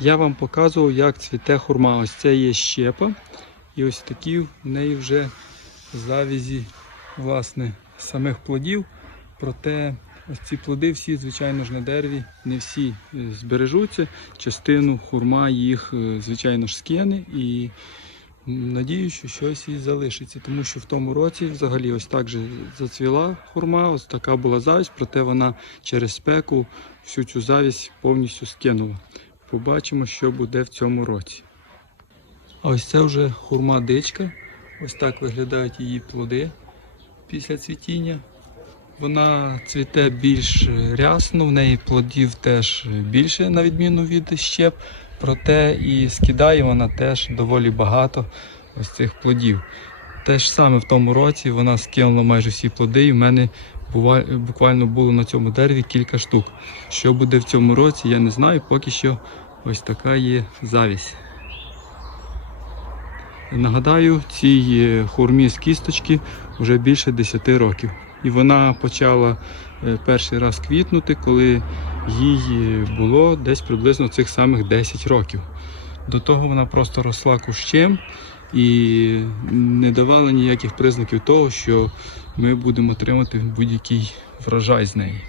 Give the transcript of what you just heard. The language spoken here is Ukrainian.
Я вам показував, як цвіте хурма. Ось це є щепа. І ось такі в неї вже завізі власне, самих плодів. Проте ось ці плоди всі, звичайно ж, на дереві, не всі е, збережуться. Частину хурма їх, е, звичайно ж, скине і надію, що щось і залишиться. Тому що в тому році взагалі ось так же зацвіла хурма, ось така була завість, проте вона через спеку всю цю завість повністю скинула. Побачимо, що буде в цьому році. А ось це вже хурма дичка. Ось так виглядають її плоди після цвітіння. Вона цвіте більш рясно, в неї плодів теж більше, на відміну від щеп, проте і скидає вона теж доволі багато ось цих плодів. Те ж саме в тому році вона скинула майже всі плоди, і в мене буквально було на цьому дереві кілька штук. Що буде в цьому році, я не знаю, поки що ось така є завість. Нагадаю, цій хурмі з кісточки вже більше 10 років. І вона почала е, перший раз квітнути, коли їй було десь приблизно цих самих 10 років. До того вона просто росла кущем і не давала ніяких признаків того, що ми будемо отримати будь-який врожай з неї.